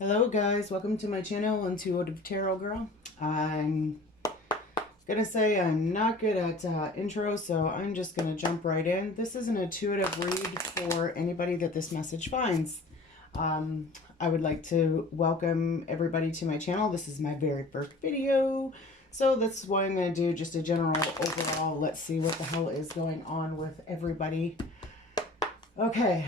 Hello guys, welcome to my channel, Intuitive Tarot Girl. I'm gonna say I'm not good at intros, so I'm just gonna jump right in. This is an intuitive read for anybody that this message finds. I would like to welcome everybody to my channel. This is my very first video, so that's why I'm gonna do just a general overall. Let's see what the hell is going on with everybody. Okay.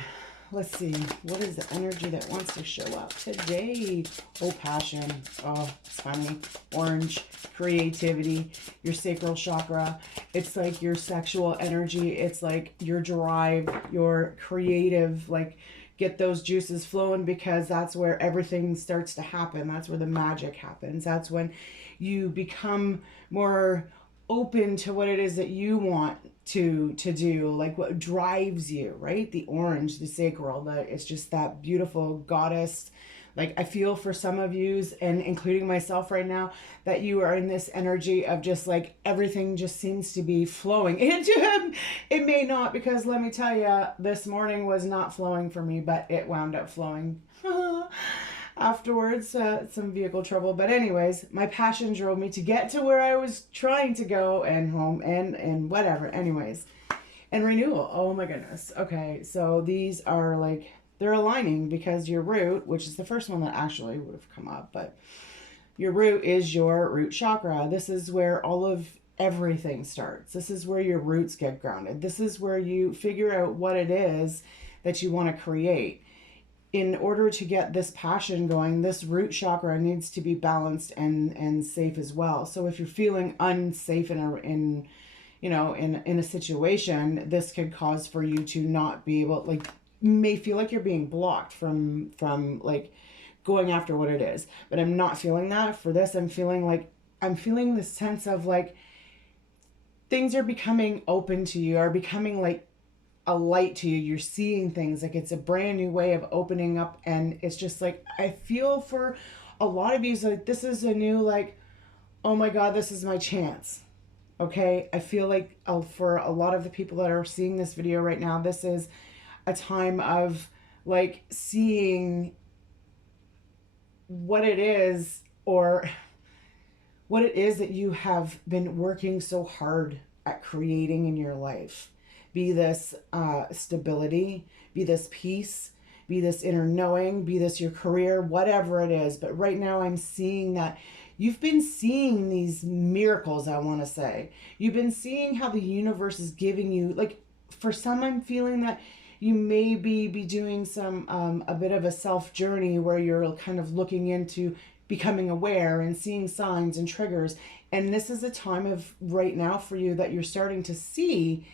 Let's see. What is the energy that wants to show up today? Oh, passion. Oh, it's funny. Orange. Creativity. Your sacral chakra. It's like your sexual energy. It's like your drive, your creative, like get those juices flowing, because that's where everything starts to happen. That's where the magic happens. That's when you become more open to what it is that you want to do, like what drives you, right? The orange, the sacral, it's just that beautiful goddess. Like, I feel for some of yous, and including myself right now, that you are in this energy of just like everything just seems to be flowing into him. It may not, because let me tell you, this morning was not flowing for me, but it wound up flowing afterwards. Some vehicle trouble, but anyways, my passion drove me to get to where I was trying to go, and home, and whatever. Anyways, and renewal. Oh my goodness. Okay, so these are like, they're aligning, because your root, which is the first one that actually would have come up, but your root is your root chakra. This is where all of everything starts. This is where your roots get grounded. This is where you figure out what it is that you want to create. In order to get this passion going, this root chakra needs to be balanced and safe as well. So if you're feeling unsafe in a situation, this could cause for you to not be able, like, you may feel like you're being blocked from like going after what it is. But I'm not feeling that for this. I'm feeling the sense of like things are becoming open to you, are becoming like a light to you. You're seeing things like it's a brand new way of opening up, and it's just like, I feel for a lot of you, like this is a new, like, oh my god, this is my chance. Okay, I feel like for a lot of the people that are seeing this video right now, this is a time of like seeing what it is, or what it is that you have been working so hard at creating in your life. Be this stability, be this peace, be this inner knowing, be this your career, whatever it is. But right now I'm seeing that you've been seeing these miracles, I want to say. You've been seeing how the universe is giving you, like, for some, I'm feeling that you may be doing some a bit of a self journey, where you're kind of looking into becoming aware and seeing signs and triggers. And this is a time of right now for you that you're starting to see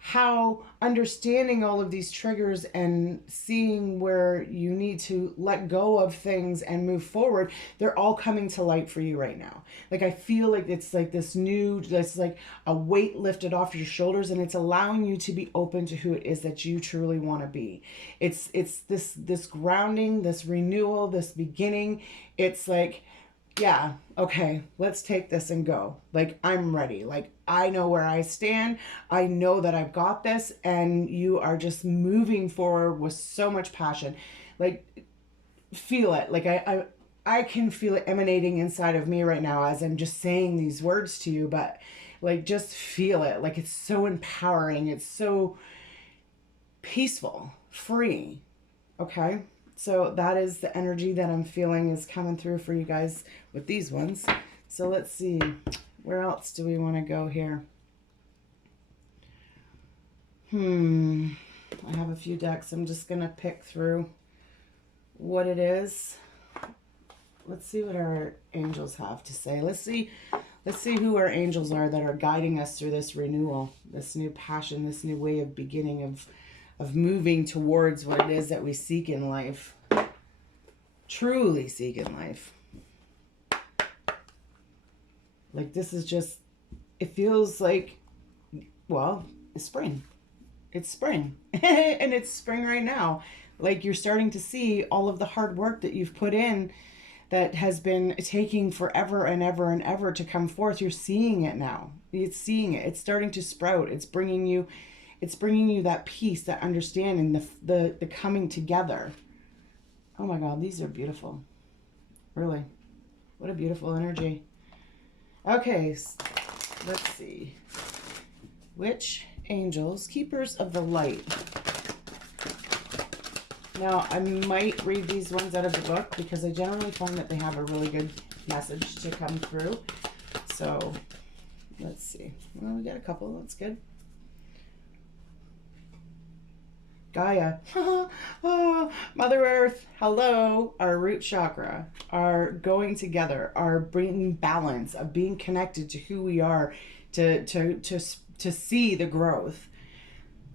how understanding all of these triggers and seeing where you need to let go of things and move forward, they're all coming to light for you right now. Like, I feel like it's like this like a weight lifted off your shoulders, and it's allowing you to be open to who it is that you truly want to be. It's this grounding, this renewal, this beginning. It's like, yeah, okay, let's take this and go. Like, I'm ready. Like, I know where I stand. I know that I've got this. And you are just moving forward with so much passion. Like, feel it. Like, I can feel it emanating inside of me right now as I'm just saying these words to you. But, like, just feel it. Like, it's so empowering. It's so peaceful, free. Okay? So that is the energy that I'm feeling is coming through for you guys with these ones. So let's see. Where else do we want to go here? I have a few decks. I'm just going to pick through what it is. Let's see what our angels have to say. Let's see who our angels are that are guiding us through this renewal, this new passion, this new way of beginning, of moving towards what it is that we seek in life. Truly seek in life. Like, this is just, it feels like, well, it's spring. It's spring. And it's spring right now. Like, you're starting to see all of the hard work that you've put in that has been taking forever and ever and ever to come forth. You're seeing it now. It's seeing it. It's starting to sprout. It's bringing you that peace, that understanding, the coming together. Oh my God, these are beautiful. Really. What a beautiful energy. Okay, let's see. Which angels, keepers of the light. Now, I might read these ones out of the book because I generally find that they have a really good message to come through. So, let's see. Well, we got a couple. That's good. Gaia. Oh, Mother Earth. Hello. Our root chakra. Our going together. Our bringing balance. Of being connected to who we are. To see the growth.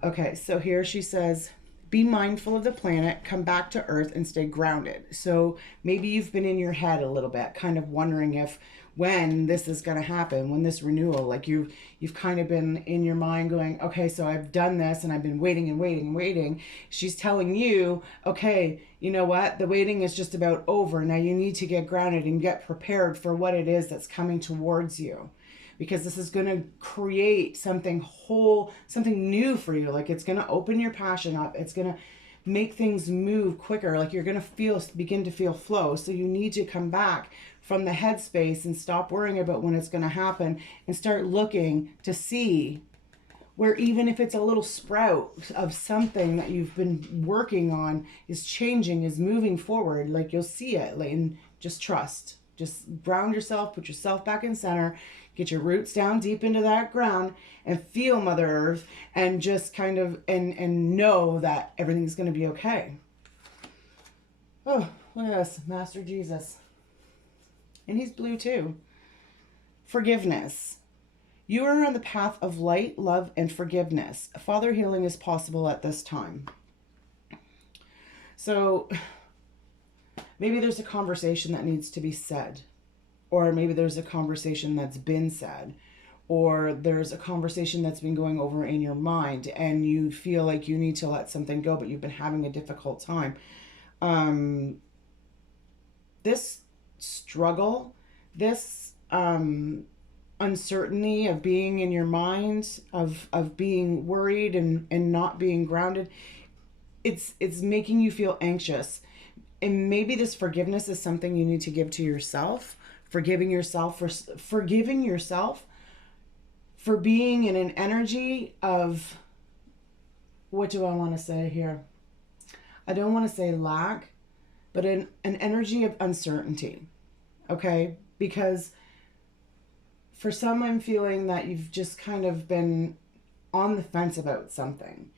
Okay, so here she says, be mindful of the planet, come back to Earth, and stay grounded. So maybe you've been in your head a little bit, kind of wondering if when this is going to happen, when this renewal, like you've kind of been in your mind going, okay, so I've done this and I've been waiting and waiting and waiting. She's telling you, okay, you know what? The waiting is just about over. Now you need to get grounded and get prepared for what it is that's coming towards you. Because this is going to create something whole, something new for you. Like it's going to open your passion up. It's going to make things move quicker. Like you're going to begin to feel flow. So you need to come back from the headspace and stop worrying about when it's going to happen and start looking to see where even if it's a little sprout of something that you've been working on is changing, is moving forward, like you'll see it. Like, and just trust. Just ground yourself, put yourself back in center, get your roots down deep into that ground and feel Mother Earth and just kind of, and know that everything's going to be okay. Oh, look at this, Master Jesus. And he's blue too. Forgiveness. You are on the path of light, love, and forgiveness. Father healing is possible at this time. So maybe there's a conversation that needs to be said. Or maybe there's a conversation that's been said. Or there's a conversation that's been going over in your mind and you feel like you need to let something go, but you've been having a difficult time. This struggle, this uncertainty of being in your mind, of being worried and not being grounded, it's making you feel anxious. And maybe this forgiveness is something you need to give to yourself. Forgiving yourself for being in an energy of, what do I want to say here? I don't want to say lack, but an energy of uncertainty. Okay? Because for some, I'm feeling that you've just kind of been on the fence about something.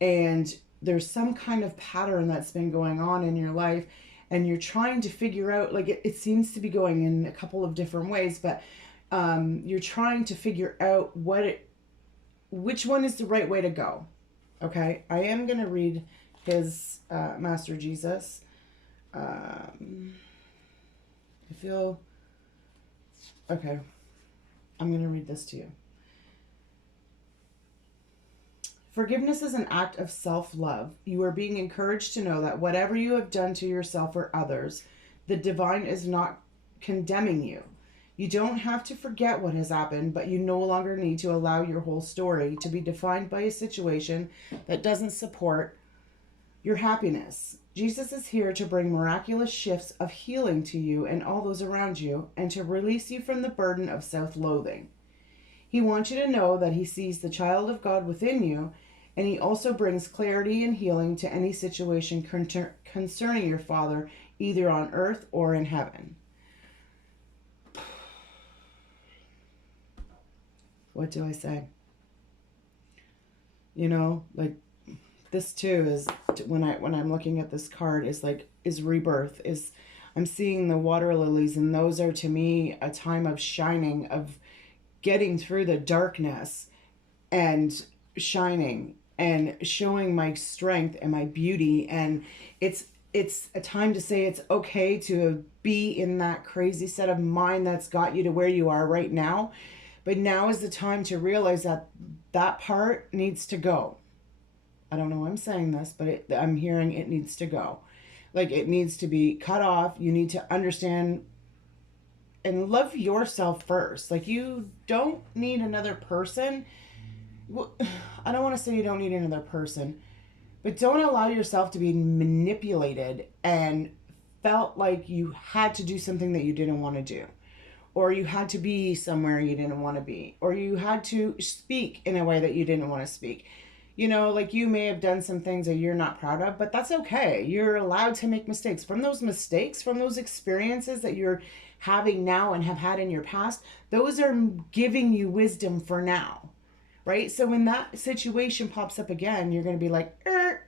And there's some kind of pattern that's been going on in your life. And you're trying to figure out, like it seems to be going in a couple of different ways, but you're trying to figure out which one is the right way to go. Okay, I am going to read his Master Jesus. I feel, okay, I'm going to read this to you. Forgiveness is an act of self-love. You are being encouraged to know that whatever you have done to yourself or others, the divine is not condemning you. You don't have to forget what has happened, but you no longer need to allow your whole story to be defined by a situation that doesn't support your happiness. Jesus is here to bring miraculous shifts of healing to you and all those around you, and to release you from the burden of self-loathing. He wants you to know that he sees the child of God within you, and he also brings clarity and healing to any situation concerning your Father, either on earth or in heaven. What do I say? You know, like this too is, when I'm looking at this card, is rebirth. I'm seeing the water lilies, and those are to me a time of shining, of getting through the darkness and shining and showing my strength and my beauty. And it's a time to say it's okay to be in that crazy set of mind that's got you to where you are right now. But now is the time to realize that that part needs to go. I don't know why I'm saying this, but I'm hearing it needs to go. Like it needs to be cut off. You need to understand and love yourself first. Like you don't need another person. Well, I don't want to say you don't need another person, but don't allow yourself to be manipulated and felt like you had to do something that you didn't want to do, or you had to be somewhere you didn't want to be, or you had to speak in a way that you didn't want to speak. You know, like you may have done some things that you're not proud of, but that's okay. You're allowed to make mistakes. From those mistakes, from those experiences that you're having now and have had in your past, those are giving you wisdom for now, right? So when that situation pops up again, you're going to be like,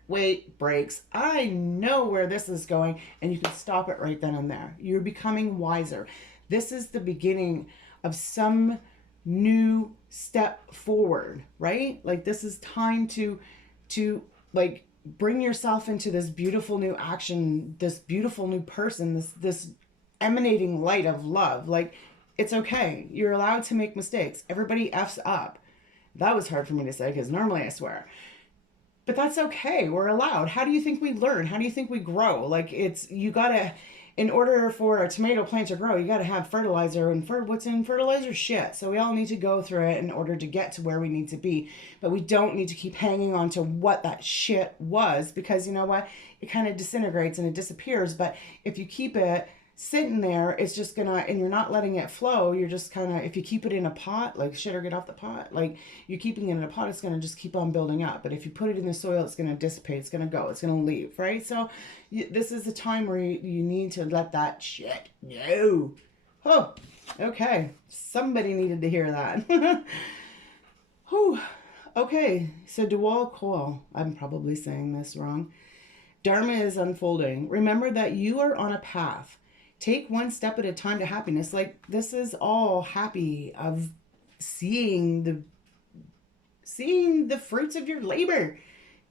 wait, brakes. I know where this is going, and you can stop it right then and there. You're becoming wiser. This is the beginning of some new step forward, right? Like this is time to like bring yourself into this beautiful new action, this beautiful new person, this emanating light of love. Like it's okay. You're allowed to make mistakes. Everybody F's up. That was hard for me to say because normally I swear. But that's okay. We're allowed. How do you think we learn? How do you think we grow? Like it's, you gotta, in order for a tomato plant to grow, you gotta have fertilizer, and what's in fertilizer? Shit. So we all need to go through it in order to get to where we need to be. But we don't need to keep hanging on to what that shit was, because you know what? It kind of disintegrates and it disappears. But if you keep it sitting there, it's just gonna, and you're not letting it flow, you're just kind of, if you keep it in a pot, like shit or get off the pot, like you're keeping it in a pot, it's gonna just keep on building up. But if you put it in the soil, it's gonna dissipate, it's gonna go, it's gonna leave, right? So this is the time where you need to let that shit go. Oh, okay, somebody needed to hear that. Whew. Okay, so Dual Coil, I'm probably saying this wrong. Dharma is unfolding. Remember that you are on a path. Take one step at a time to happiness. Like this is all happy of seeing the fruits of your labor.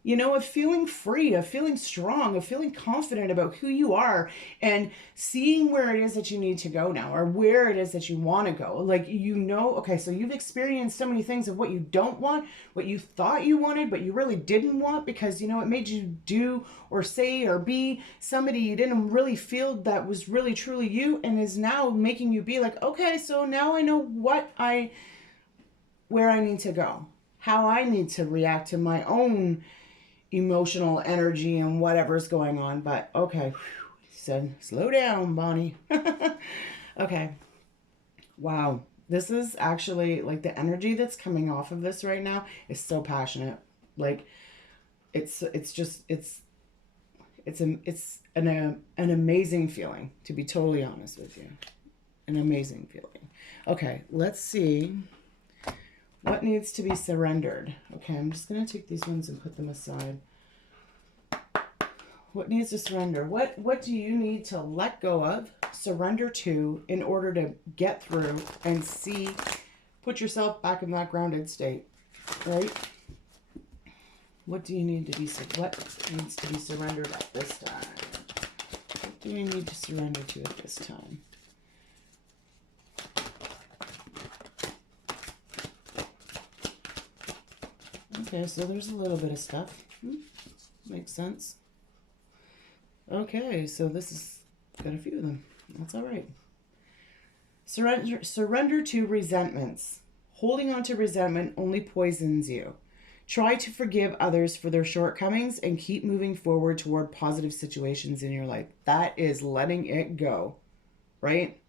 You know, of feeling free, of feeling strong, of feeling confident about who you are, and seeing where it is that you need to go now, or where it is that you want to go. Like, you know, okay, so you've experienced so many things of what you don't want, what you thought you wanted, but you really didn't want because, you know, it made you do or say or be somebody you didn't really feel that was really truly you, and is now making you be like, okay, so now I know where I need to go, how I need to react to my own emotional energy and whatever's going on. But okay, so slow down, Bonnie. Okay, wow, this is actually like the energy that's coming off of this right now is so passionate. Like it's an amazing feeling, to be totally honest with you. An amazing feeling. Okay, let's see what needs to be surrendered. Okay, I'm just going to take these ones and put them aside. What needs to surrender? What do you need to let go of, surrender to, in order to get through and see, put yourself back in that grounded state, right? What do you need to be, what needs to be surrendered at this time? What do we need to surrender to at this time? Okay, so there's a little bit of stuff. Makes sense. Okay, so this is got a few of them. That's all right. Surrender to resentments. Holding on to resentment only poisons you. Try to forgive others for their shortcomings and keep moving forward toward positive situations in your life. That is letting it go, right?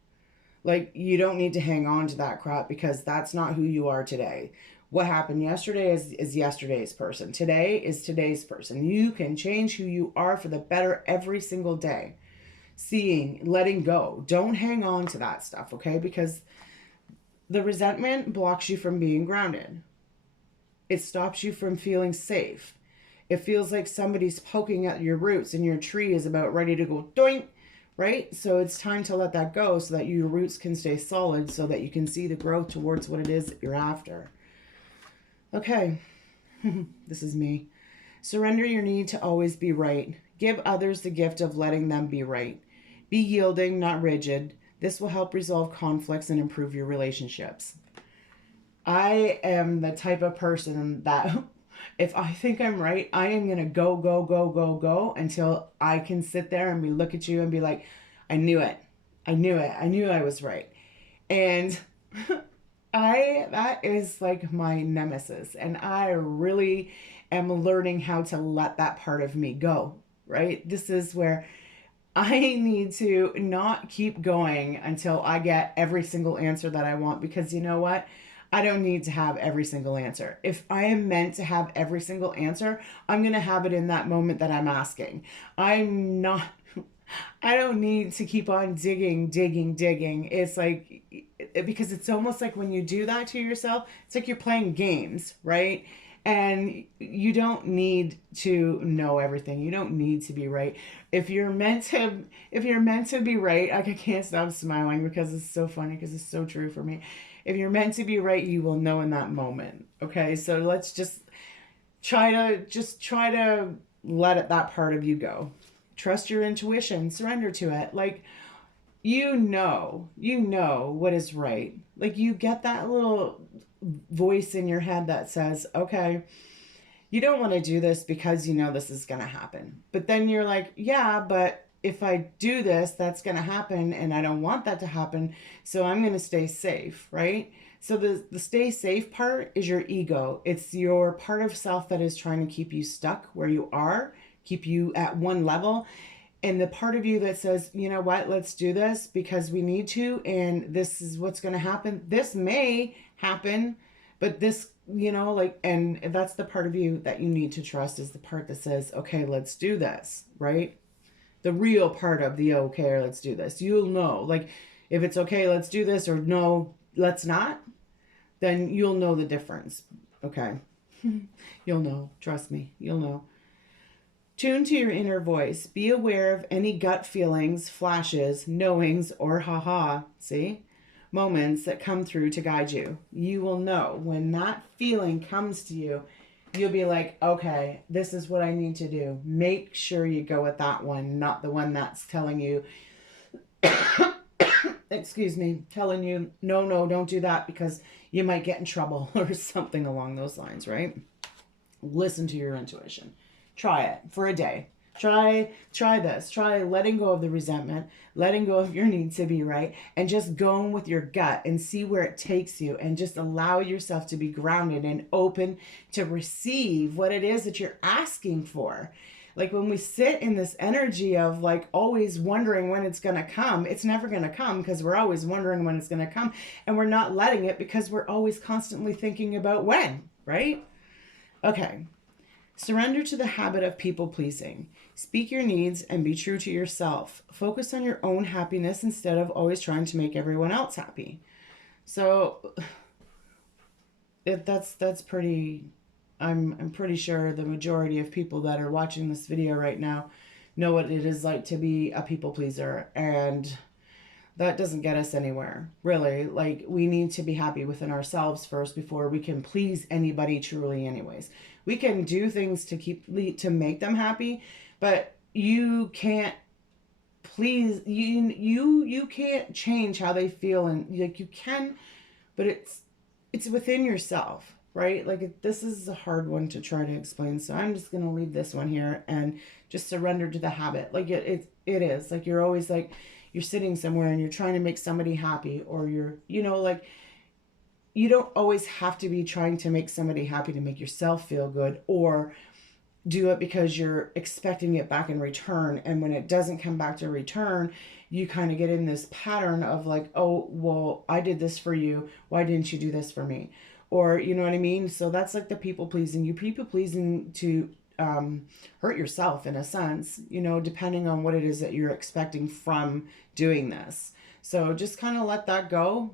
Like, you don't need to hang on to that crap because that's not who you are today. What happened yesterday is yesterday's person. Today is today's person. You can change who you are for the better every single day. Seeing, letting go. Don't hang on to that stuff, okay? Because the resentment blocks you from being grounded. It stops you from feeling safe. It feels like somebody's poking at your roots and your tree is about ready to go doink, right? So it's time to let that go so that your roots can stay solid, so that you can see the growth towards what it is that you're after. Okay, this is me. Surrender your need to always be right. Give others the gift of letting them be right. Be yielding, not rigid. This will help resolve conflicts and improve your relationships. I am the type of person that if I think I'm right, I am going to go, go, go, go, go until I can sit there and look at you and be like, I knew it. I knew it. I knew I was right. And that is like my nemesis, and I really am learning how to let that part of me go, right? This is where I need to not keep going until I get every single answer that I want, because you know what? I don't need to have every single answer. If I am meant to have every single answer, I'm going to have it in that moment that I'm asking. I'm not, I don't need to keep on digging, digging, digging. It's like, because it's almost like when you do that to yourself, it's like you're playing games, right? And you don't need to know everything. You don't need to be right. If you're meant to be right, I can't stop smiling because it's so funny, because it's so true for me. If you're meant to be right, you will know in that moment. Okay? So let's just try to let that part of you go. Trust your intuition, surrender to it. Like, you know what is right. Like, you get that little voice in your head that says, okay, you don't want to do this because you know this is going to happen. But then you're like, yeah, but if I do this, that's going to happen, and I don't want that to happen, so I'm going to stay safe, right? So the stay safe part is your ego. It's your part of self that is trying to keep you stuck where you are, keep you at one level. And the part of you that says, you know what, let's do this because we need to, and this is what's going to happen. This may happen, but this, like, and that's the part of you that you need to trust, is the part that says, okay, let's do this, right? The real part of the okay, let's do this. You'll know, like, if it's okay, let's do this, or no, let's not, then you'll know the difference, okay? You'll know, trust me, you'll know. Tune to your inner voice. Be aware of any gut feelings, flashes, knowings, or moments that come through to guide you. You will know when that feeling comes to you, you'll be like, okay, this is what I need to do. Make sure you go with that one, not the one that's telling you, excuse me, telling you, no, don't do that because you might get in trouble or something along those lines, right? Listen to your intuition. Try it for a day. Try this. Try letting go of the resentment, letting go of your need to be right, and just going with your gut and see where it takes you, and just allow yourself to be grounded and open to receive what it is that you're asking for. Like, when we sit in this energy of like always wondering when it's going to come, it's never going to come because we're always wondering when it's going to come, and we're not letting it because we're always constantly thinking about when, right? Okay. Surrender to the habit of people pleasing. Speak your needs and be true to yourself. Focus on your own happiness instead of always trying to make everyone else happy. So that's pretty, I'm pretty sure the majority of people that are watching this video right now know what it is like to be a people pleaser, and that doesn't get us anywhere, really. Like, we need to be happy within ourselves first before we can please anybody truly anyways. We can do things to make them happy, but you can't please, you can't change how they feel, and like, you can, but it's within yourself, right? Like, this is a hard one to try to explain, so I'm just going to leave this one here and just surrender to the habit. Like, it is like, you're always like, you're sitting somewhere and you're trying to make somebody happy, or you're, like, you don't always have to be trying to make somebody happy to make yourself feel good, or do it because you're expecting it back in return. And when it doesn't come back to return, you kind of get in this pattern of like, oh, well, I did this for you. Why didn't you do this for me? Or, you know what I mean? So that's like the people pleasing. You people pleasing to hurt yourself in a sense, depending on what it is that you're expecting from doing this. So just kind of let that go.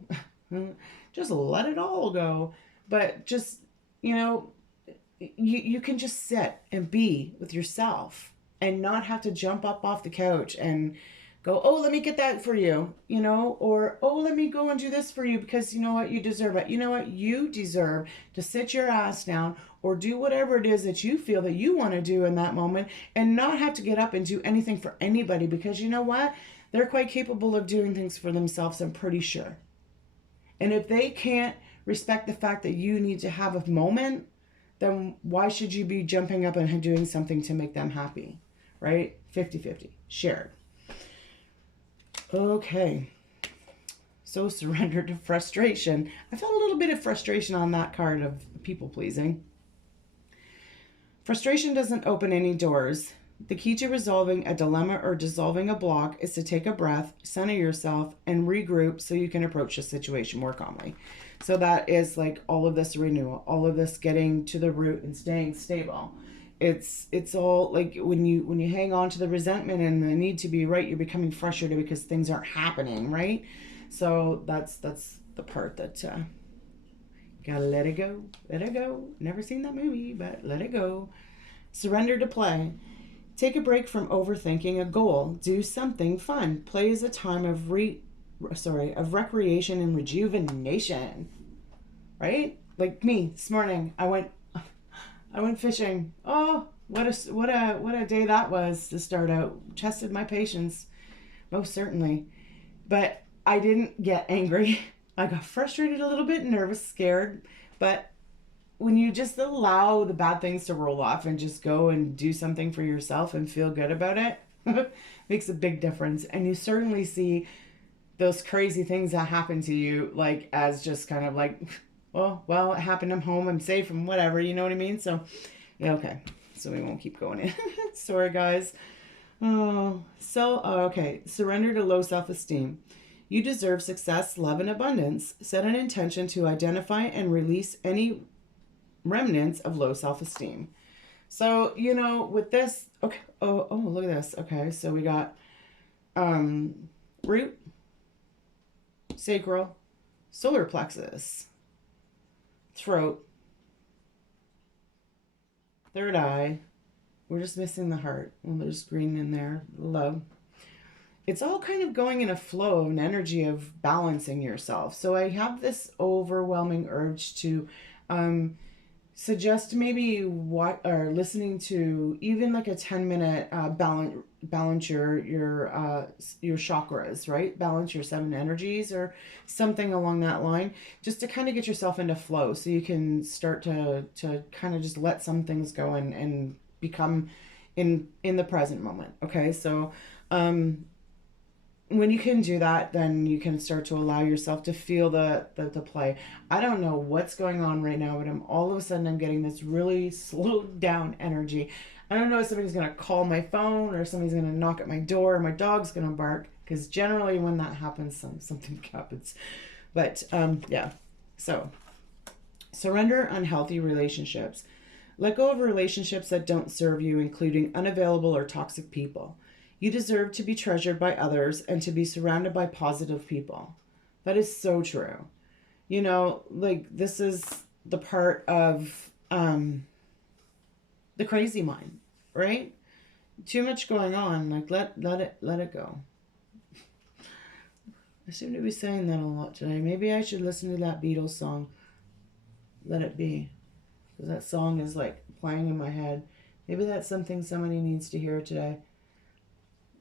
Just let it all go. But just, you can just sit and be with yourself and not have to jump up off the couch and go, oh, let me get that for you, or, oh, let me go and do this for you because you know what, you deserve it. You know what, you deserve to sit your ass down or do whatever it is that you feel that you want to do in that moment, and not have to get up and do anything for anybody, because you know what, they're quite capable of doing things for themselves, I'm pretty sure. And if they can't respect the fact that you need to have a moment, then why should you be jumping up and doing something to make them happy, right? 50-50, shared. Okay, so surrender to frustration. I felt a little bit of frustration on that card of people pleasing. Frustration doesn't open any doors. The key to resolving a dilemma or dissolving a block is to take a breath, center yourself, and regroup so you can approach the situation more calmly. So that is like all of this renewal, all of this getting to the root and staying stable. It's all like when you hang on to the resentment and the need to be right, you're becoming frustrated because things aren't happening, right? So that's the part that gotta let it go, let it go. Never seen that movie, but let it go. Surrender to play. Take a break from overthinking a goal. Do something fun. Play is a time of recreation and rejuvenation. Right? Like me this morning, I went fishing. Oh, what a day that was to start out. Tested my patience, most certainly. But I didn't get angry. I got frustrated a little bit, nervous, scared, but when you just allow the bad things to roll off and just go and do something for yourself and feel good about it, makes a big difference. And you certainly see those crazy things that happen to you like as just kind of like, oh, well, it happened, I'm home, I'm safe, and whatever, you know what I mean? So, yeah, okay. So we won't keep going in. Sorry, guys. Okay. Surrender to low self-esteem. You deserve success, love, and abundance. Set an intention to identify and release any remnants of low self-esteem. So, with this, okay, oh, look at this. Okay, so we got root, sacral, solar plexus, throat, third eye. We're just missing the heart. Well, there's green in there, love. It's all kind of going in a flow of an energy of balancing yourself. So I have this overwhelming urge to suggest maybe listening to even like a 10-minute balance your chakras, right? Balance your 7 energies or something along that line, just to kind of get yourself into flow so you can start to kind of just let some things go and become in the present moment. Okay, so when you can do that, then you can start to allow yourself to feel the play. I don't know what's going on right now, but all of a sudden I'm getting this really slowed down energy. I don't know if somebody's going to call my phone or somebody's going to knock at my door or my dog's going to bark, because generally when that happens, something happens. But yeah, so surrender unhealthy relationships. Let go of relationships that don't serve you, including unavailable or toxic people. You deserve to be treasured by others and to be surrounded by positive people. That is so true. Like this is the part of the crazy mind, right? Too much going on. Like let it go. I seem to be saying that a lot today. Maybe I should listen to that Beatles song, Let It Be. Because that song is like playing in my head. Maybe that's something somebody needs to hear today.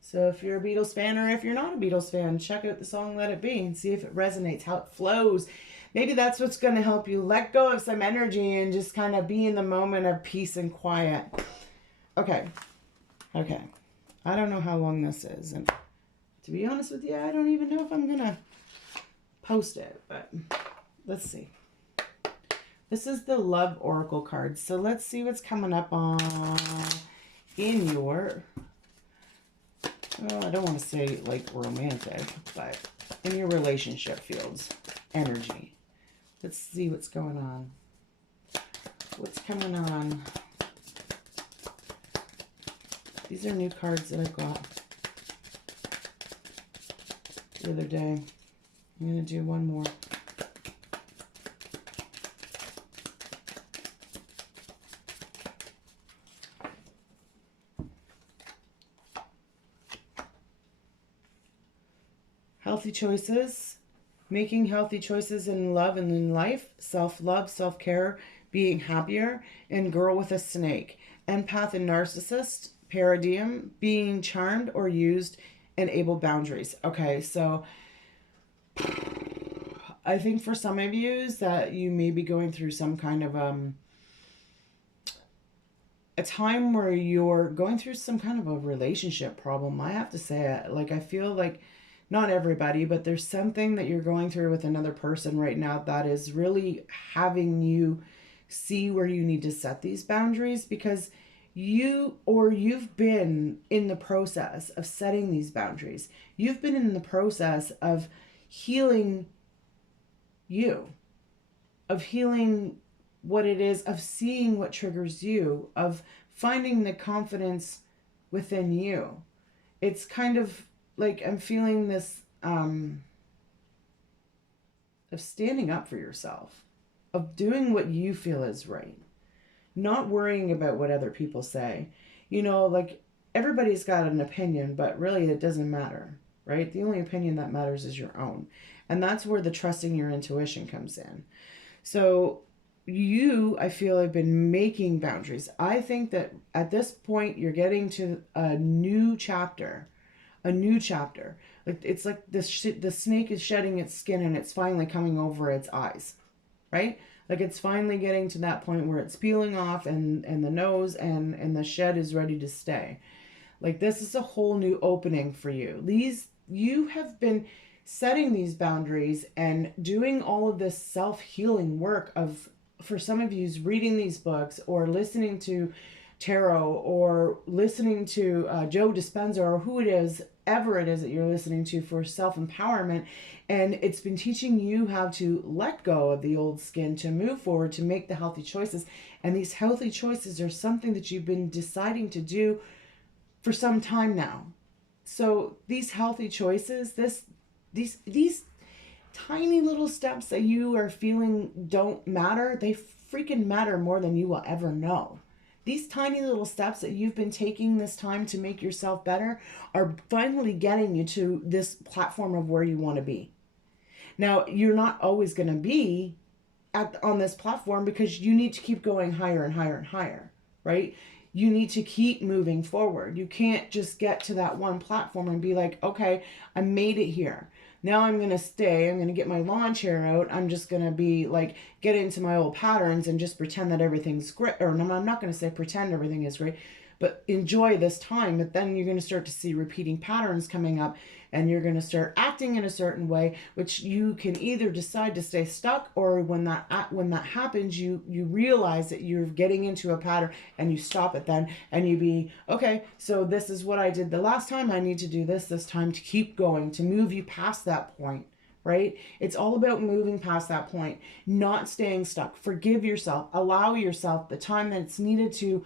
So if you're a Beatles fan, or if you're not a Beatles fan, check out the song Let It Be and see if it resonates, how it flows. Maybe that's what's going to help you let go of some energy and just kind of be in the moment of peace and quiet. Okay. I don't know how long this is. And to be honest with you, I don't even know if I'm going to post it. But let's see. This is the Love Oracle card. So let's see what's coming up in your... Well, I don't want to say like romantic, but in your relationship fields, energy. Let's see what's going on. What's coming on? These are new cards that I got the other day. I'm going to do one more. Healthy choices, making healthy choices in love and in life, self-love, self-care, being happier, and girl with a snake, empath and narcissist, paradigm, being charmed or used, and able boundaries. Okay, so I think for some of you is that you may be going through some kind of a time where you're going through some kind of a relationship problem. I have to say it. Like, I feel like not everybody, but there's something that you're going through with another person right now that is really having you see where you need to set these boundaries, because you've been in the process of setting these boundaries. You've been in the process of healing you, of healing what it is, of seeing what triggers you, of finding the confidence within you. It's kind of like I'm feeling this of standing up for yourself, of doing what you feel is right, not worrying about what other people say. You know, like everybody's got an opinion, but really it doesn't matter, right? The only opinion that matters is your own. And that's where the trusting your intuition comes in. So you, I feel, have been making boundaries. I think that at this point you're getting to a new chapter. A new chapter. Like it's like the snake is shedding its skin and it's finally coming over its eyes, right? Like it's finally getting to that point where it's peeling off and the nose and the shed is ready to stay. Like this is a whole new opening for you. You have been setting these boundaries and doing all of this self-healing work of, for some of you, reading these books or listening to tarot or listening to Joe Dispenza or who it is, ever it is that you're listening to for self-empowerment. And it's been teaching you how to let go of the old skin, to move forward, to make the healthy choices. And these healthy choices are something that you've been deciding to do for some time now. So these healthy choices, these tiny little steps that you are feeling don't matter, they freaking matter more than you will ever know. These tiny little steps that you've been taking this time to make yourself better are finally getting you to this platform of where you want to be. Now, you're not always going to be on this platform because you need to keep going higher and higher and higher, right? You need to keep moving forward. You can't just get to that one platform and be like, okay, I made it here. Now I'm going to stay. I'm going to get my lawn chair out. I'm just going to be like, get into my old patterns and just pretend that everything's great. Or no, I'm not going to say pretend everything is great, but enjoy this time. But then you're going to start to see repeating patterns coming up and you're going to start acting in a certain way, which you can either decide to stay stuck, or when that happens, you realize that you're getting into a pattern and you stop it then and you be, okay, so this is what I did the last time. I need to do this time to keep going, to move you past that point. Right? It's all about moving past that point, not staying stuck. Forgive yourself. Allow yourself the time that it's needed to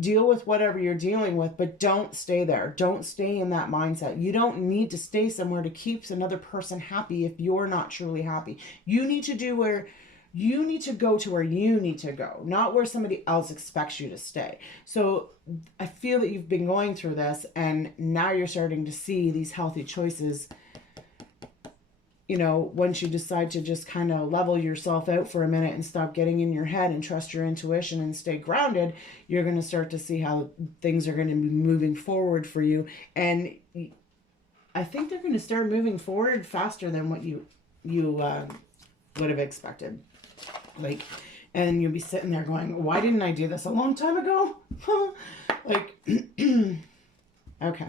deal with whatever you're dealing with, but don't stay there. Don't stay in that mindset. You don't need to stay somewhere to keep another person happy if you're not truly happy. You need to go to where you need to go, not where somebody else expects you to stay. So I feel that you've been going through this and now you're starting to see these healthy choices. You know, once you decide to just kind of level yourself out for a minute and stop getting in your head and trust your intuition and stay grounded, you're going to start to see how things are going to be moving forward for you. And I think they're going to start moving forward faster than what you would have expected. Like, and you'll be sitting there going, why didn't I do this a long time ago? Like, okay.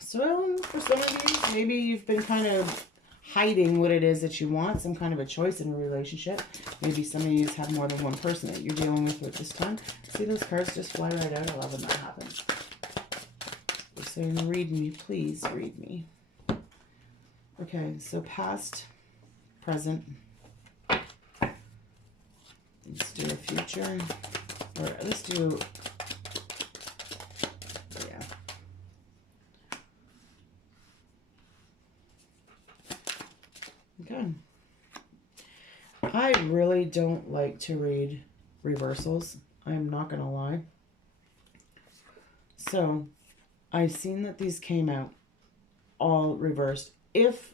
So for some of you, maybe you've been kind of hiding what it is that you want, some kind of a choice in a relationship. Maybe some of you have more than one person that you're dealing with at this time. See those cards just fly right out? I love when that happens. They're saying, read me, please read me. Okay, so past, present. Let's do a future. Or let's do... Good. I really don't like to read reversals. I'm not going to lie. So, I've seen that these came out all reversed. If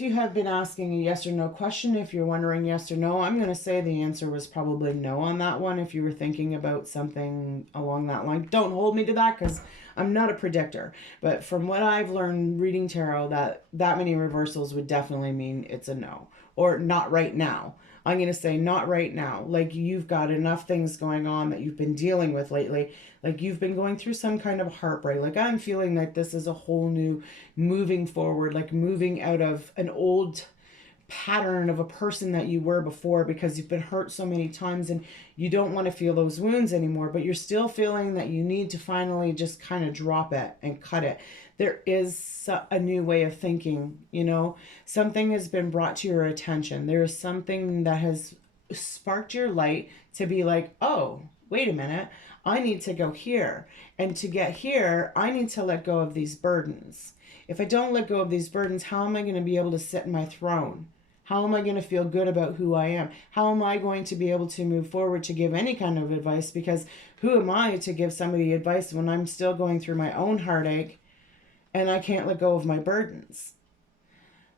you have been asking a yes or no question, if you're wondering yes or no, I'm going to say the answer was probably no on that one. If you were thinking about something along that line, don't hold me to that because I'm not a predictor. But from what I've learned reading tarot, that many reversals would definitely mean it's a no. Or not right now. I'm going to say not right now. Like you've got enough things going on that you've been dealing with lately. Like you've been going through some kind of heartbreak. Like I'm feeling like this is a whole new moving forward, like moving out of an old pattern of a person that you were before, because you've been hurt so many times and you don't want to feel those wounds anymore, but you're still feeling that you need to finally just kind of drop it and cut it. There is a new way of thinking, you know, something has been brought to your attention. There is something that has sparked your light to be like, oh, wait a minute, I need to go here. And to get here, I need to let go of these burdens. If I don't let go of these burdens, how am I going to be able to sit in my throne? How am I going to feel good about who I am? How am I going to be able to move forward to give any kind of advice? Because who am I to give somebody advice when I'm still going through my own heartache and I can't let go of my burdens?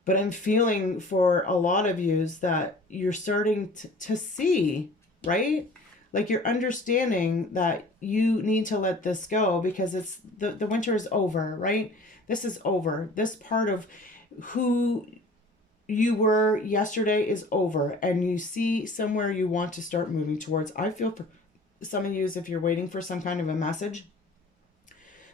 But I'm feeling for a lot of yous that you're starting to see, right? Like you're understanding that you need to let this go, because it's the winter is over, right? This is over. This part of who you were yesterday is over, and you see somewhere you want to start moving towards. I feel for some of you, as if you're waiting for some kind of a message,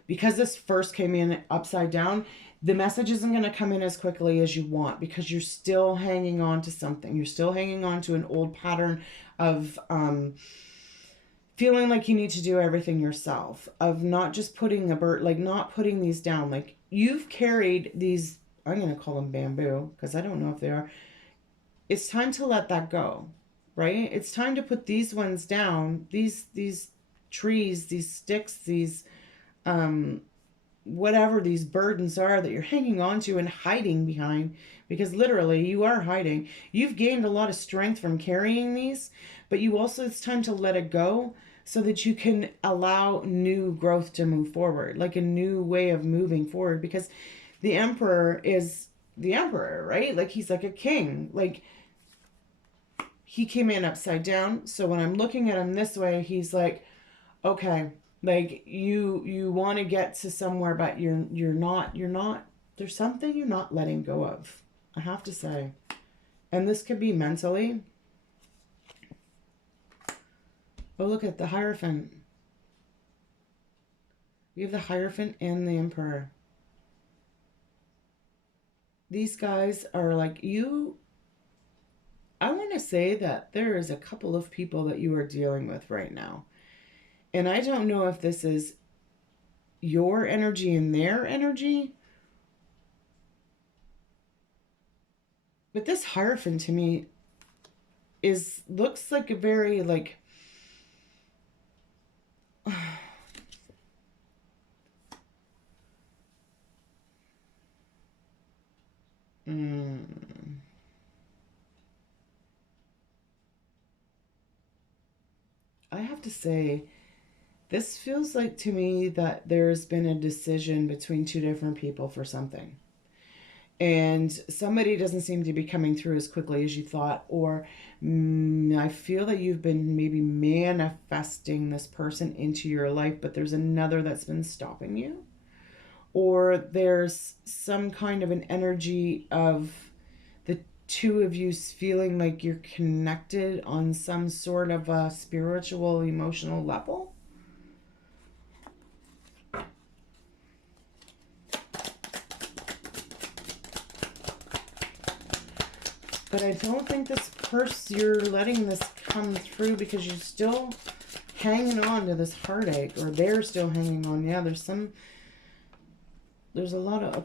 because this first came in upside down, the message isn't going to come in as quickly as you want, because you're still hanging on to something. You're still hanging on to an old pattern of feeling like you need to do everything yourself, of not just putting not putting these down. Like you've carried these, I'm going to call them bamboo because I don't know if they are. It's time to let that go, right? It's time to put these ones down, these trees, these sticks, these whatever these burdens are that you're hanging on to and hiding behind, because literally you are hiding. You've gained a lot of strength from carrying these, but you also, it's time to let it go so that you can allow new growth to move forward, like a new way of moving forward, because the emperor is the emperor, right? Like he's like a king. Like he came in upside down. So when I'm looking at him this way, he's like, okay, like you want to get to somewhere, but you're not, there's something you're not letting go of, I have to say. And this could be mentally. Oh, look at the Hierophant. We have the Hierophant and the Emperor. These guys are like you. I want to say that there is a couple of people that you are dealing with right now. And I don't know if this is your energy and their energy. But this Hierophant to me looks like a very like I have to say, this feels like to me that there's been a decision between two different people for something. And somebody doesn't seem to be coming through as quickly as you thought. Or I feel that you've been maybe manifesting this person into your life, but there's another that's been stopping you. Or there's some kind of an energy of the two of you feeling like you're connected on some sort of a spiritual, emotional level. But I don't think this you're letting this come through because you're still hanging on to this heartache, or they're still hanging on. Yeah, there's a lot of,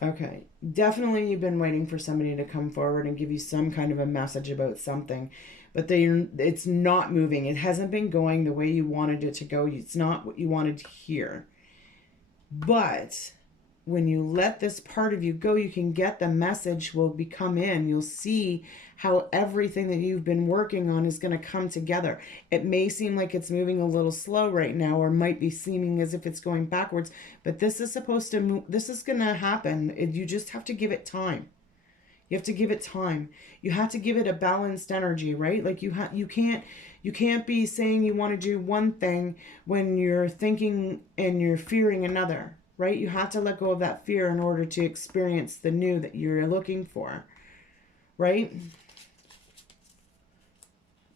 okay. Definitely you've been waiting for somebody to come forward and give you some kind of a message about something, but it's not moving. It hasn't been going the way you wanted it to go. It's not what you wanted to hear. But when you let this part of you go, you can get the message will come in. You'll see how everything that you've been working on is going to come together. It may seem like it's moving a little slow right now, or might be seeming as if it's going backwards, but this is supposed to move. This is going to happen. You just have to give it time. You have to give it time. You have to give it a balanced energy, right? Like you can't be saying you want to do one thing when you're thinking and you're fearing another. Right? You have to let go of that fear in order to experience the new that you're looking for. Right?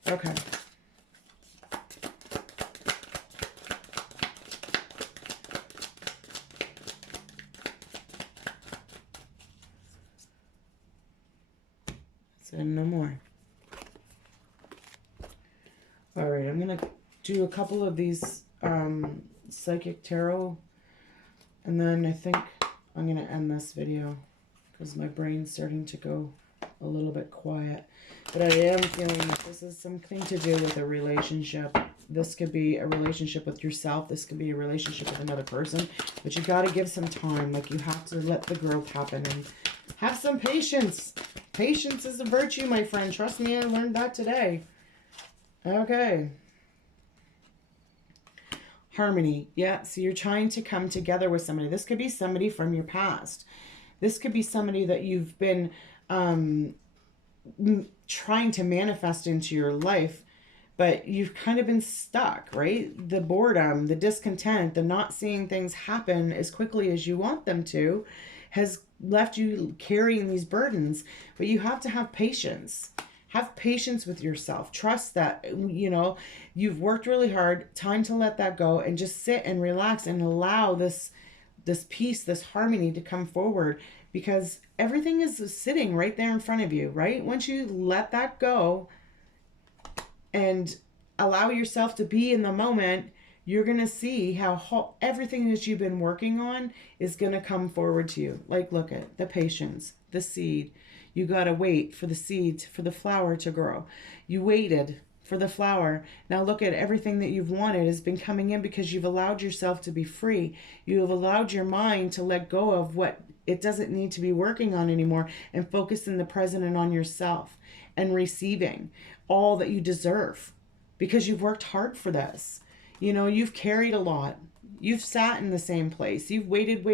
Okay. more. All right, I'm going to do a couple of these psychic tarot, and then I think I'm going to end this video because my brain's starting to go a little bit quiet. But I am feeling that this is something to do with a relationship. This could be a relationship with yourself. This could be a relationship with another person. But you got to give some time. Like, you have to let the growth happen and have some patience. Patience is a virtue, my friend. Trust me, I learned that today. Okay. Harmony. Yeah, so you're trying to come together with somebody. This could be somebody from your past. This could be somebody that you've been trying to manifest into your life, but you've kind of been stuck, right? The boredom, the discontent, the not seeing things happen as quickly as you want them to has left you carrying these burdens. But you have to have patience. Have patience with yourself. Trust that, you know, you've worked really hard. Time to let that go and just sit and relax and allow this peace, this harmony to come forward, because everything is sitting right there in front of you, right? Once you let that go and allow yourself to be in the moment, you're going to see how everything that you've been working on is going to come forward to you. Like, look at the patience, the seed. You got to wait for the seed, for the flower to grow. You waited for the flower. Now look at everything that you've wanted has been coming in because you've allowed yourself to be free. You have allowed your mind to let go of what it doesn't need to be working on anymore and focus in the present and on yourself and receiving all that you deserve because you've worked hard for this. You know, you've carried a lot. You've sat in the same place. You've waited,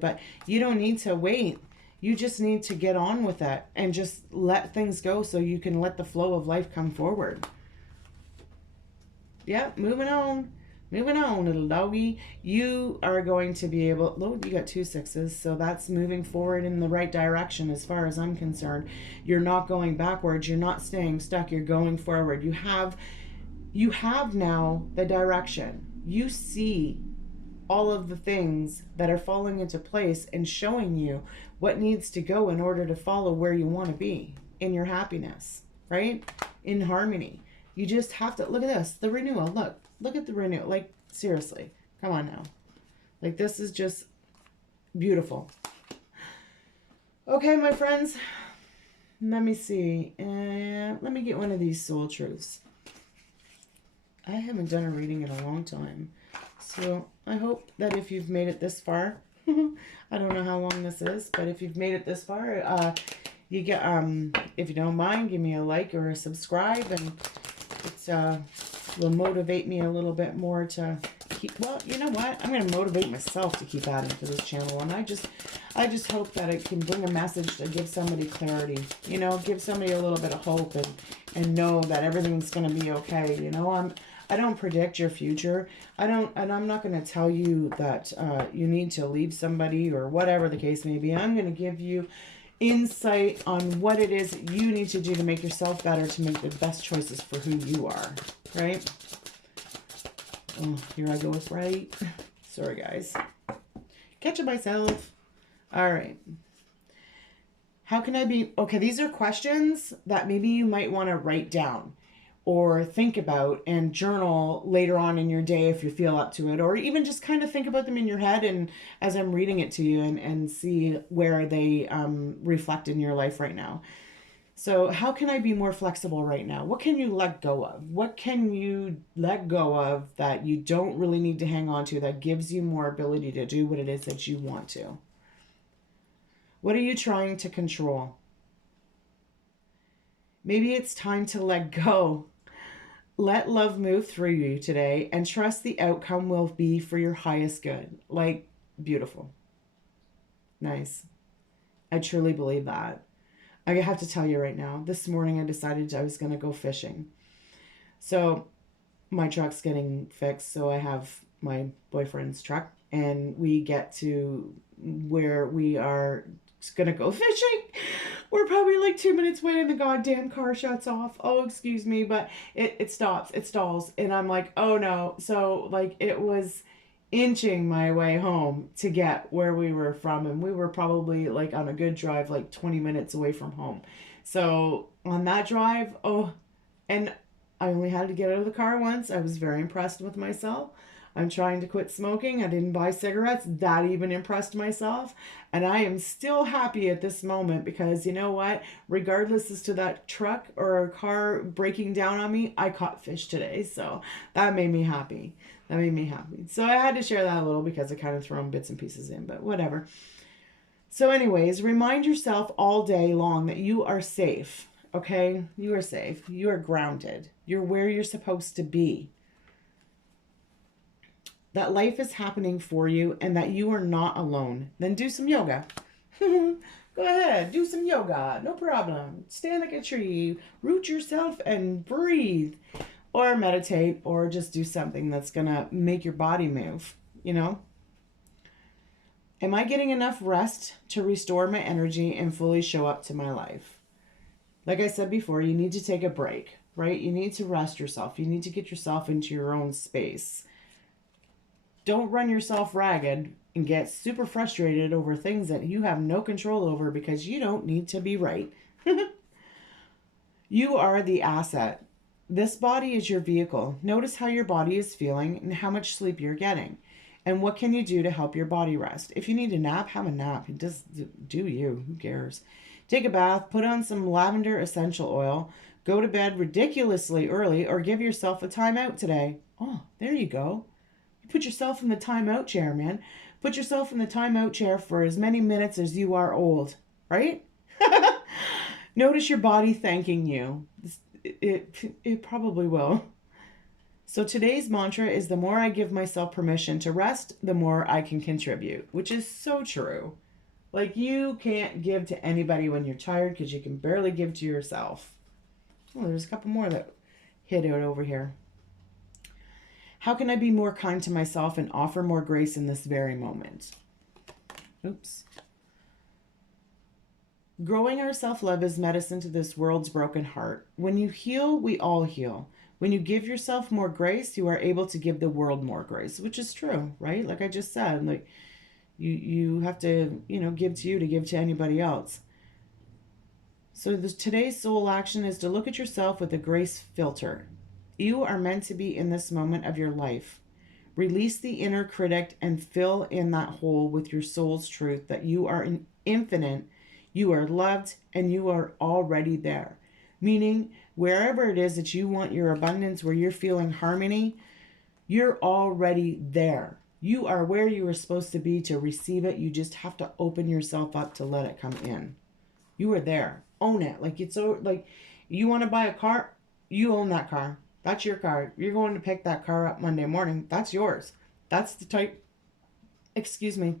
but you don't need to wait. You just need to get on with it and just let things go so you can let the flow of life come forward. Yeah, moving on. Moving on, little doggy. You are going to be able... Oh, you got 2 6s, so that's moving forward in the right direction as far as I'm concerned. You're not going backwards. You're not staying stuck. You're going forward. You have now the direction. You see all of the things that are falling into place and showing you what needs to go in order to follow where you want to be in your happiness, right? In harmony. You just have to, look at this, the renewal. Look at the renewal. Like, seriously, come on now. Like, this is just beautiful. Okay, my friends, let me see. Let me get one of these soul truths. I haven't done a reading in a long time. So I hope that if you've made it this far, I don't know how long this is, but if you've made it this far, you get, if you don't mind, give me a like or a subscribe, and it's will motivate me a little bit more to keep, well, you know what, I'm going to motivate myself to keep adding to this channel, and I just hope that it can bring a message to give somebody clarity, you know, give somebody a little bit of hope, and know that everything's going to be okay. You know, I don't predict your future. And I'm not going to tell you that you need to leave somebody or whatever the case may be. I'm going to give you insight on what it is that you need to do to make yourself better, to make the best choices for who you are, right? Oh, here I go with right. Sorry, guys. Catching myself. All right. How can I be... Okay, these are questions that maybe you might want to write down or think about and journal later on in your day if you feel up to it, or even just kind of think about them in your head and as I'm reading it to you, and see where they reflect in your life right now. So how can I be more flexible right now? What can you let go of? What can you let go of that you don't really need to hang on to, that gives you more ability to do what it is that you want to? What are you trying to control? Maybe it's time to let go. Let love move through you today and trust the outcome will be for your highest good. Like, beautiful. Nice. I truly believe that. I have to tell you right now, this morning I decided I was going to go fishing. So my truck's getting fixed, so I have my boyfriend's truck, and we get to where we are going to go fishing. We're probably like 2 minutes away and the goddamn car shuts off. Oh, excuse me, but it stops. It stalls. And I'm like, oh no. So like it was inching my way home to get where we were from. And we were probably like on a good drive, like 20 minutes away from home. So on that drive, oh, and I only had to get out of the car once. I was very impressed with myself. I'm trying to quit smoking. I didn't buy cigarettes. That even impressed myself. And I am still happy at this moment because you know what? Regardless as to that truck or a car breaking down on me, I caught fish today. So that made me happy. That made me happy. So I had to share that a little because I kind of thrown bits and pieces in, but whatever. So, anyways, remind yourself all day long that you are safe. Okay? You are safe. You are grounded. You're where you're supposed to be. That life is happening for you and that you are not alone. Then do some yoga. Go ahead, do some yoga. No problem. Stand like a tree, root yourself and breathe. Or meditate or just do something that's going to make your body move, you know? Am I getting enough rest to restore my energy and fully show up to my life? Like I said before, you need to take a break, right? You need to rest yourself. You need to get yourself into your own space. Don't run yourself ragged and get super frustrated over things that you have no control over because you don't need to be right. You are the asset. This body is your vehicle. Notice how your body is feeling and how much sleep you're getting. And what can you do to help your body rest? If you need a nap, have a nap. Just do you. Who cares? Take a bath, put on some lavender essential oil, go to bed ridiculously early, or give yourself a timeout today. Oh, there you go. You put yourself in the timeout chair, man. Put yourself in the timeout chair for as many minutes as you are old, right? Notice your body thanking you. It probably will. So today's mantra is the more I give myself permission to rest, the more I can contribute, which is so true. Like you can't give to anybody when you're tired because you can barely give to yourself. Oh, there's a couple more that hit out over here. How can I be more kind to myself and offer more grace in this very moment? Oops. Growing our self-love is medicine to this world's broken heart. When you heal, we all heal. When you give yourself more grace, you are able to give the world more grace, which is true, right? Like I just said, like you have to, give to you to give to anybody else. So today's soul action is to look at yourself with a grace filter. You are meant to be in this moment of your life. Release the inner critic and fill in that hole with your soul's truth that you are infinite, you are loved, and you are already there. Meaning, wherever it is that you want your abundance, where you're feeling harmony, you're already there. You are where you are supposed to be to receive it. You just have to open yourself up to let it come in. You are there. Own it. Like it's so like you want to buy a car, you own that car. That's your car. You're going to pick that car up Monday morning. That's yours. That's the type, excuse me.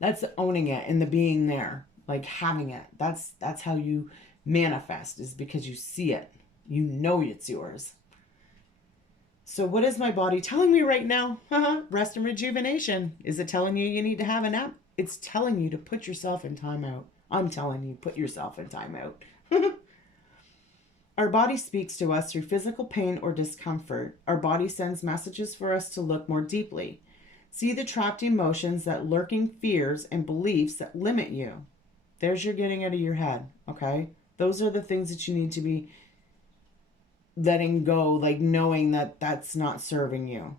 That's owning it and the being there, like having it. That's how you manifest, is because you see it. You know it's yours. So what is my body telling me right now? Rest and rejuvenation. Is it telling you need to have a nap? It's telling you to put yourself in timeout. I'm telling you, put yourself in timeout. Our body speaks to us through physical pain or discomfort. Our body sends messages for us to look more deeply. See the trapped emotions, that lurking fears and beliefs that limit you. There's your getting out of your head, okay? Those are the things that you need to be letting go, like knowing that that's not serving you.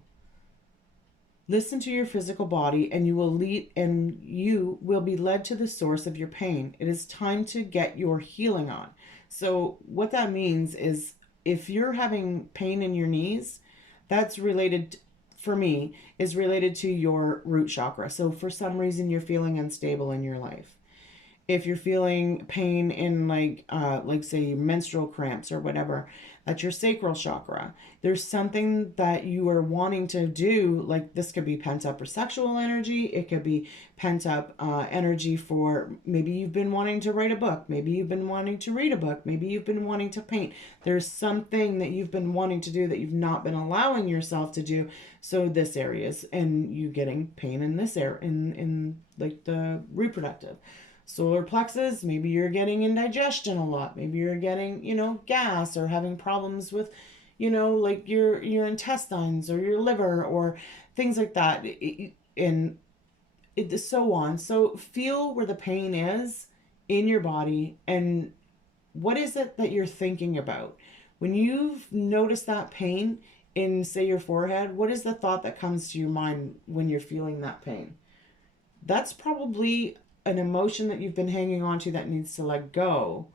Listen to your physical body and you will be led to the source of your pain. It is time to get your healing on. So what that means is if you're having pain in your knees, that's related, for me, is related to your root chakra. So for some reason you're feeling unstable in your life. If you're feeling pain in like say menstrual cramps or whatever, that's your sacral chakra. There's something that you are wanting to do, like this could be pent up or sexual energy. It could be pent up energy for, maybe you've been wanting to write a book. Maybe you've been wanting to read a book. Maybe you've been wanting to paint. There's something that you've been wanting to do that you've not been allowing yourself to do. So this area is, and you getting pain in this area, in like the reproductive. Solar plexus, maybe you're getting indigestion a lot. Maybe you're getting, gas or having problems with, like your intestines or your liver or things like that. And so on. So feel where the pain is in your body and What is it that you're thinking about? When you've noticed that pain in, say, your forehead, what is the thought that comes to your mind when you're feeling that pain? That's probably an emotion that you've been hanging on to that needs to let go.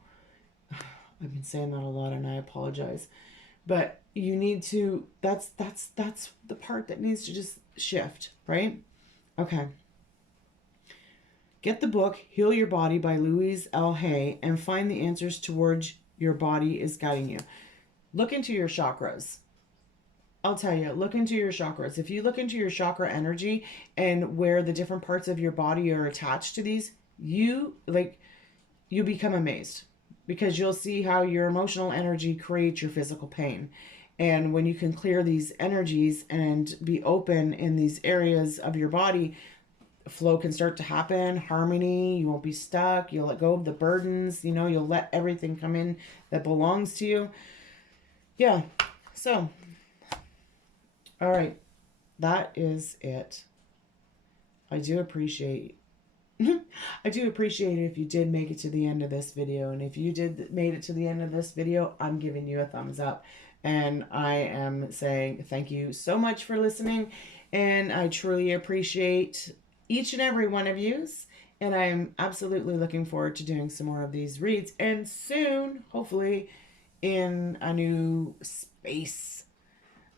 I've been saying that a lot and I apologize. But you need to, that's the part that needs to just shift, right? Okay. Get the book Heal Your Body by Louise L. Hay and find the answers towards your body is guiding you. Look into your chakras. I'll tell you, look into your chakras. If you look into your chakra energy and where the different parts of your body are attached to these, you become amazed because you'll see how your emotional energy creates your physical pain. And when you can clear these energies and be open in these areas of your body, flow can start to happen, harmony, you won't be stuck, you'll let go of the burdens, you'll let everything come in that belongs to you. Yeah. So, all right. That is it. I do appreciate it if you did make it to the end of this video. And if you made it to the end of this video, I'm giving you a thumbs up. And I am saying thank you so much for listening. And I truly appreciate each and every one of yous. And I'm absolutely looking forward to doing some more of these reads. And soon, hopefully, in a new space.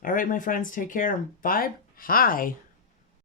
All right, my friends, take care and vibe high.